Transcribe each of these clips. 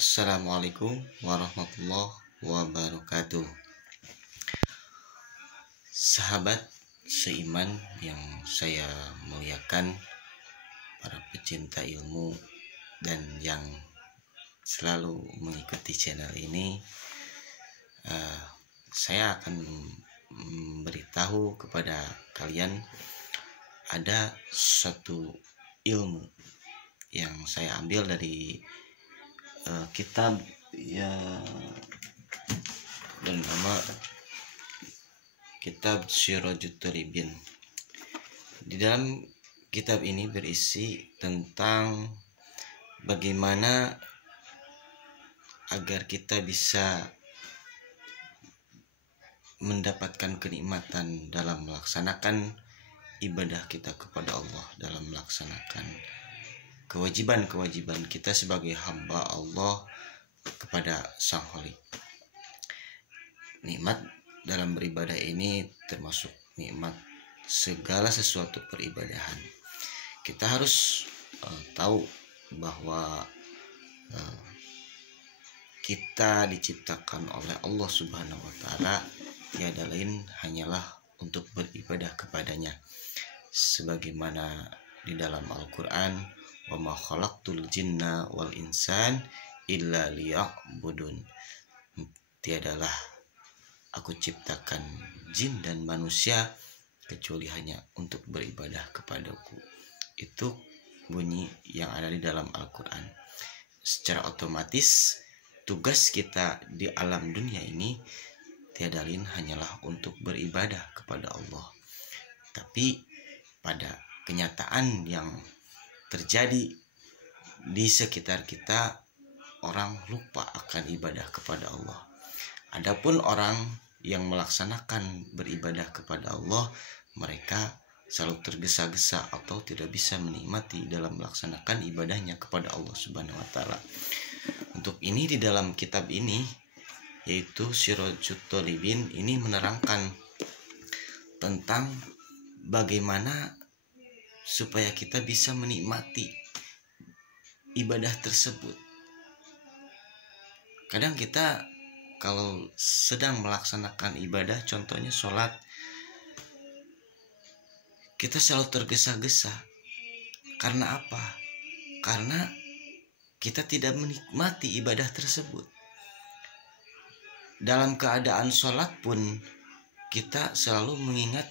Assalamualaikum warahmatullahi wabarakatuh. Sahabat seiman yang saya muliakan, para pecinta ilmu dan yang selalu mengikuti channel ini, saya akan memberitahu kepada kalian ada satu ilmu yang saya ambil dari kitab yang bernama Kitab Sirajut Taribin. Di dalam kitab ini berisi tentang bagaimana agar kita bisa mendapatkan kenikmatan dalam melaksanakan ibadah kita kepada Allah, dalam melaksanakan kewajiban-kewajiban kita sebagai hamba Allah kepada Sang Khalik. Nikmat dalam beribadah ini termasuk nikmat segala sesuatu peribadahan. Kita harus tahu bahwa kita diciptakan oleh Allah Subhanahu wa taala tiada lain hanyalah untuk beribadah kepadanya, sebagaimana di dalam Al-Qur'an, wa ma khalaqtul jinna wal insan illa liya'budun. Tiadalah aku ciptakan jin dan manusia kecuali hanya untuk beribadah kepadaku. Itu bunyi yang ada di dalam Al-Quran. Secara otomatis tugas kita di alam dunia ini tiada lain hanyalah untuk beribadah kepada Allah. Tapi pada kenyataan yang terjadi di sekitar kita, orang lupa akan ibadah kepada Allah. Adapun orang yang melaksanakan beribadah kepada Allah, mereka selalu tergesa-gesa atau tidak bisa menikmati dalam melaksanakan ibadahnya kepada Allah Subhanahu wa taala. Untuk ini di dalam kitab ini, yaitu Sirajut Taribin, ini menerangkan tentang bagaimana supaya kita bisa menikmati ibadah tersebut. Kadang kita kalau sedang melaksanakan ibadah, contohnya sholat, kita selalu tergesa-gesa. Karena apa? Karena kita tidak menikmati ibadah tersebut. Dalam keadaan sholat pun kita selalu mengingat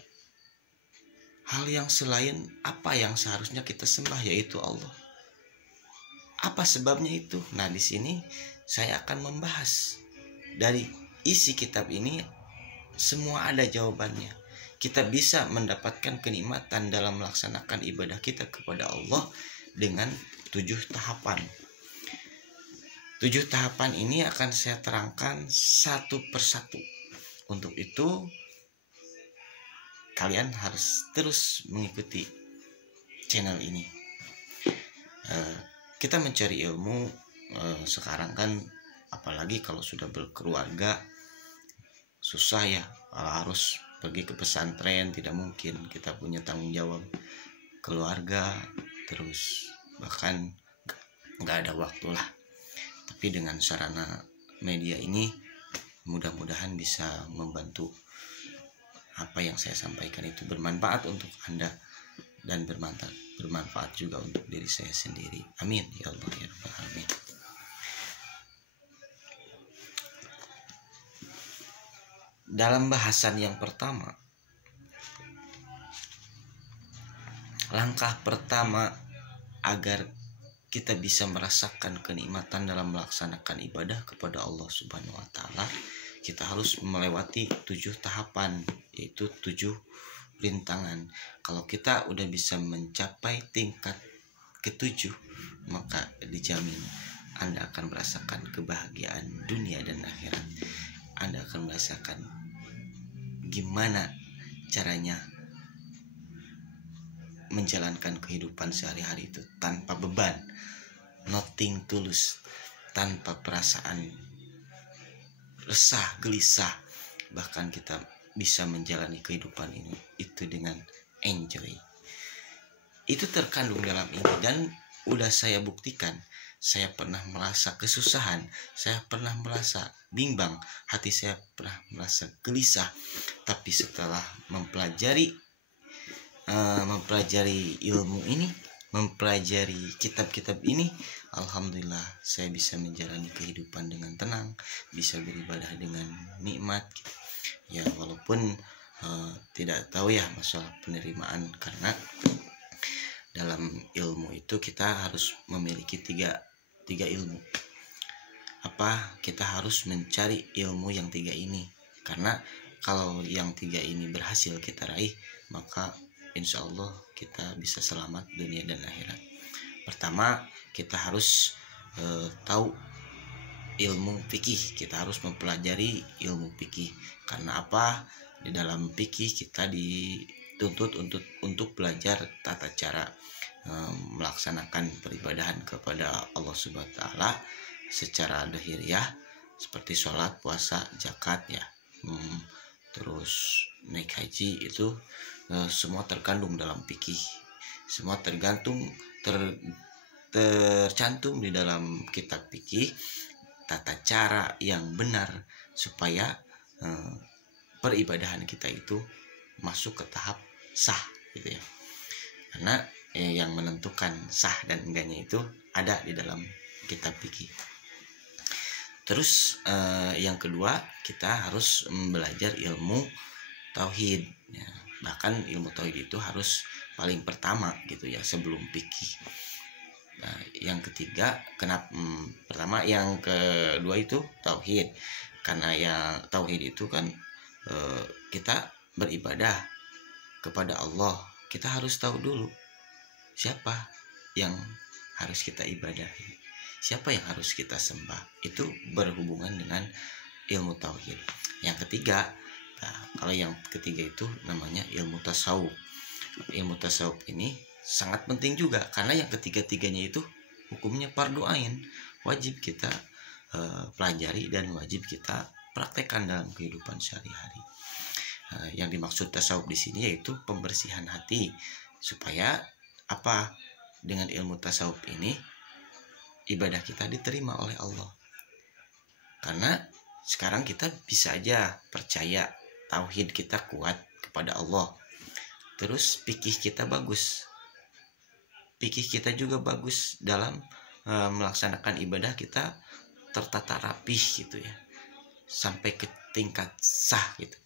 hal yang selain apa yang seharusnya kita sembah, yaitu Allah. Apa sebabnya itu? Nah, di sini saya akan membahas. Dari isi kitab ini semua ada jawabannya. Kita bisa mendapatkan kenikmatan dalam melaksanakan ibadah kita kepada Allah dengan 7 tahapan. 7 tahapan ini akan saya terangkan satu persatu. Untuk itu kalian harus terus mengikuti channel ini. Kita mencari ilmu sekarang kan, apalagi kalau sudah berkeluarga, susah ya, harus pergi ke pesantren, tidak mungkin, kita punya tanggung jawab keluarga, terus bahkan nggak ada waktu lah. Tapi dengan sarana media ini mudah-mudahan bisa membantu apa yang saya sampaikan itu bermanfaat untuk Anda dan bermanfaat juga untuk diri saya sendiri. Amin ya Allah ya Rabbal alamin. Dalam bahasan yang pertama, langkah pertama agar kita bisa merasakan kenikmatan dalam melaksanakan ibadah kepada Allah Subhanahu wa taala, kita harus melewati 7 tahapan, yaitu 7 rintangan. Kalau kita udah bisa mencapai tingkat ke-7, maka dijamin Anda akan merasakan kebahagiaan dunia dan akhirat. Anda akan merasakan gimana caranya menjalankan kehidupan sehari-hari itu tanpa beban, nothing tulus, tanpa perasaan resah, gelisah. Bahkan kita bisa menjalani kehidupan ini itu dengan enjoy. Itu terkandung dalam ini dan udah saya buktikan saya pernah merasa kesusahan, saya pernah merasa bimbang, hati saya pernah merasa gelisah. Tapi setelah mempelajari ilmu ini, mempelajari kitab-kitab ini, alhamdulillah saya bisa menjalani kehidupan dengan tenang, bisa beribadah dengan nikmat. Ya walaupun tidak tahu ya masalah penerimaan, karena dalam ilmu itu kita harus memiliki tiga ilmu. Kita harus mencari ilmu yang tiga ini, karena kalau yang tiga ini berhasil kita raih, maka insya Allah kita bisa selamat dunia dan akhirat. Pertama, kita harus tahu ilmu fikih. Kita harus mempelajari ilmu fikih. Karena di dalam fikih kita dituntut untuk belajar tata cara melaksanakan peribadahan kepada Allah Subhanahu wa taala secara lahiriah, seperti sholat, puasa, zakat ya. Terus naik haji, itu semua terkandung dalam fikih. Semua tercantum di dalam kitab fikih, tata cara yang benar supaya peribadahan kita itu masuk ke tahap sah gitu ya. Karena yang menentukan sah dan enggaknya itu ada di dalam kitab fikih. Terus yang kedua, kita harus belajar ilmu tauhid ya. Bahkan ilmu tauhid itu harus paling pertama gitu ya sebelum fikih. Nah, yang ketiga, yang kedua itu tauhid. Karena yang tauhid itu kan kita beribadah kepada Allah, kita harus tahu dulu siapa yang harus kita ibadahi, siapa yang harus kita sembah. Itu berhubungan dengan ilmu tauhid. Yang ketiga, kalau yang ketiga itu namanya ilmu tasawuf. Ilmu tasawuf ini sangat penting juga, karena yang ketiga-tiganya itu hukumnya fardu ain, wajib kita pelajari dan wajib kita praktekkan dalam kehidupan sehari-hari. Yang dimaksud tasawuf di sini yaitu pembersihan hati, supaya dengan ilmu tasawuf ini ibadah kita diterima oleh Allah. Karena sekarang kita bisa aja percaya tauhid kita kuat kepada Allah, terus fikih kita bagus, fikih kita juga bagus dalam melaksanakan ibadah kita tertata rapih gitu ya, sampai ke tingkat sah gitu.